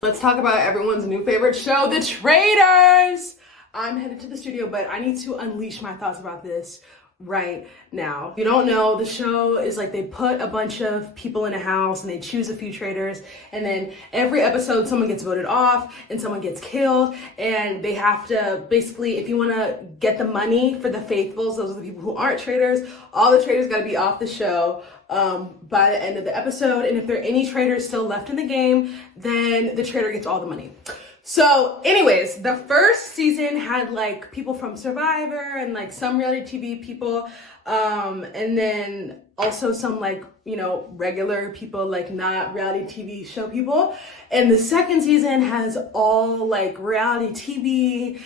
Let's talk about everyone's new favorite show, The Traitors. I'm headed to the studio, but I need to unleash my thoughts about this right now. If you don't know, the show is like they put a bunch of people in a house and they choose a few traitors, and then every episode someone gets voted off and someone gets killed, and they have to basically, if you want to get the money for the faithfuls, those are the people who aren't traitors, all the traitors got to be off the show by the end of the episode. And if there are any traitors still left in the game, then the traitor gets all the money. So anyways, the first season had like people from Survivor and like some reality TV people, and then also some like, you know, regular people, like not reality TV show people. And the second season has all like reality TV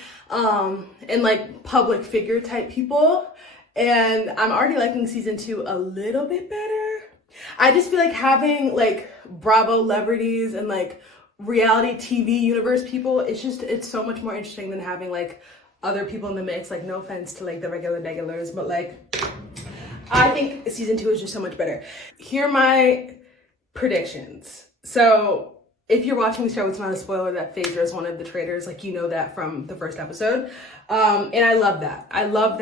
and like public figure type people. And I'm already liking season 2 a little bit better. I just feel like having like Bravo celebrities and like reality TV universe people, it's so much more interesting than having like other people in the mix. Like, no offense to like the regulars, but like I think season 2 is just so much better. Here are my predictions. So if you're watching the show, it's not a spoiler that Phaedra is one of the traitors. Like, you know that from the first episode. And I love that. I love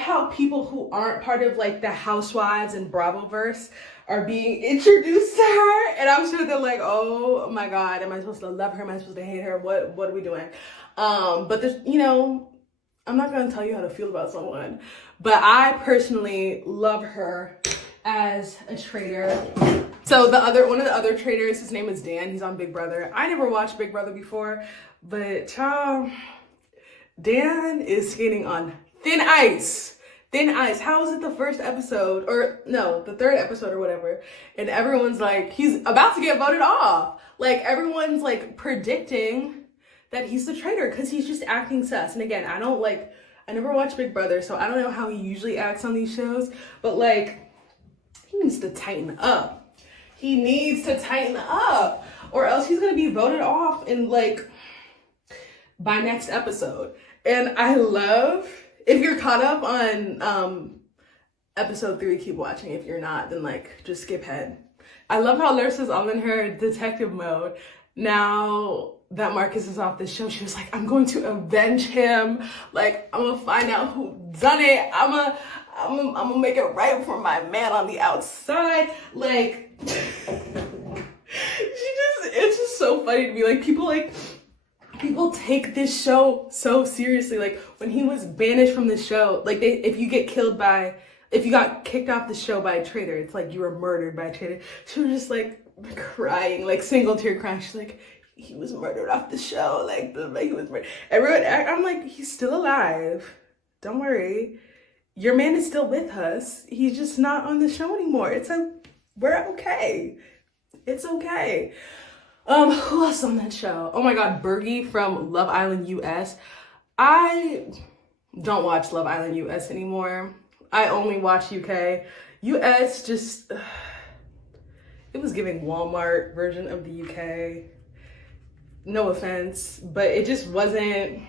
how people who aren't part of like the Housewives and Bravoverse are being introduced to her. And I'm sure they're like, oh my God, am I supposed to love her? Am I supposed to hate her? What are we doing? But there's, you know, I'm not going to tell you how to feel about someone, but I personally love her as a traitor. So one of the other traitors, his name is Dan. He's on Big Brother. I never watched Big Brother before, but child, Dan is skating on thin ice. Thin ice. How was it the first episode, or no, the third episode or whatever, and everyone's like, he's about to get voted off. Like, everyone's like predicting that he's the traitor because he's just acting sus. And again, I never watched Big Brother, so I don't know how he usually acts on these shows, but like, he needs to tighten up. He needs to tighten up, or else he's gonna be voted off in like by next episode. And I love, if you're caught up on episode 3, keep watching. If you're not, then like just skip ahead. I love how Larsa's all in her detective mode. Now that Marcus is off the show, she was like, I'm going to avenge him. Like, I'm gonna find out who done it. I'm gonna make it right for my man on the outside. Like, it's just so funny to me. Like, people take this show so seriously. Like, when he was banished from the show, like, if you got kicked off the show by a traitor, it's like you were murdered by a traitor. She was just like crying, like single tear crying. She's like, he was murdered off the show. Like he was murdered. I'm like, he's still alive. Don't worry. Your man is still with us. He's just not on the show anymore. We're okay. It's okay. Who else on that show? Oh my God, Bergie from Love Island US. I don't watch Love Island US anymore. I only watch UK. US just, it was giving Walmart version of the UK. No offense, but it just wasn't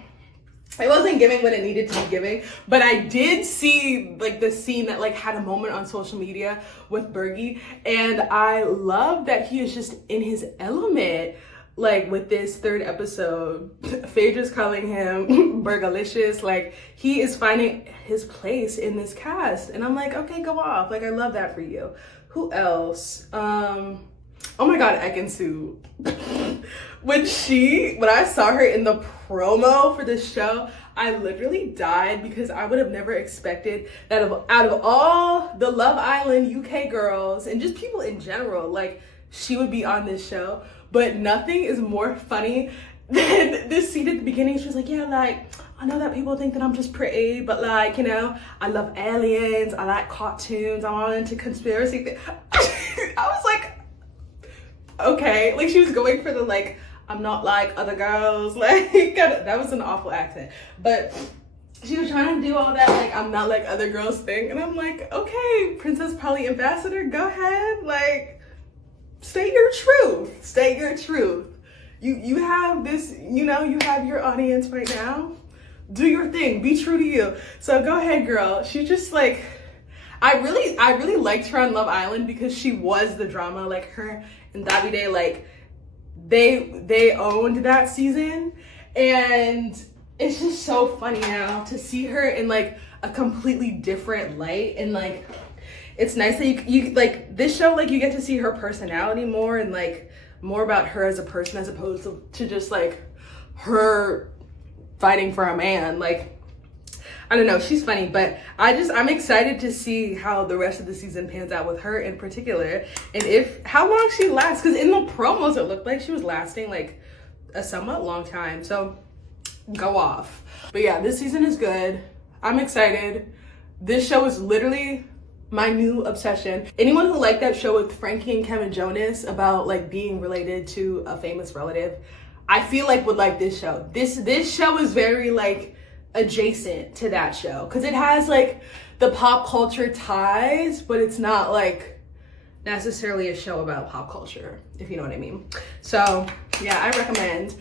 giving what it needed to be giving. But I did see like the scene that like had a moment on social media with Bergie, and I love that he is just in his element. Like, with this third episode, Phaedra's calling him Burgalicious. Like, he is finding his place in this cast, and I'm like, okay, go off. Like, I love that for you. Who else? Oh my God, Ekin-Su. When I saw her in the promo for this show, I literally died, because I would have never expected that out of all the Love Island UK girls and just people in general, like, she would be on this show. But nothing is more funny than this scene at the beginning. She was like, yeah, like, I know that people think that I'm just pretty, but like, you know, I love aliens, I like cartoons, I'm all into conspiracy things. I was like, okay. Like, she was going for the like, I'm not like other girls. Like, that was an awful accent. But she was trying to do all that, like, I'm not like other girls thing. And I'm like, okay, Princess Polly Ambassador, go ahead. Like, state your truth. State your truth. You have this, you know, you have your audience right now. Do your thing. Be true to you. So go ahead, girl. She just like, I really liked her on Love Island because she was the drama. Like, her and Davide, like, they owned that season, and it's just so funny now to see her in like a completely different light. And like it's nice that you like this show, like you get to see her personality more and like more about her as a person as opposed to just like her fighting for a man. Like I don't know, she's funny, but I'm excited to see how the rest of the season pans out with her in particular, and how long she lasts, because in the promos it looked like she was lasting like a somewhat long time. So go off. But yeah, this season is good. I'm excited. This show is literally my new obsession. Anyone who liked that show with Frankie and Kevin Jonas about like being related to a famous relative, I feel like would like this show. This show is very like adjacent to that show because it has like the pop culture ties, but it's not like necessarily a show about pop culture, if you know what I mean. So yeah, I recommend.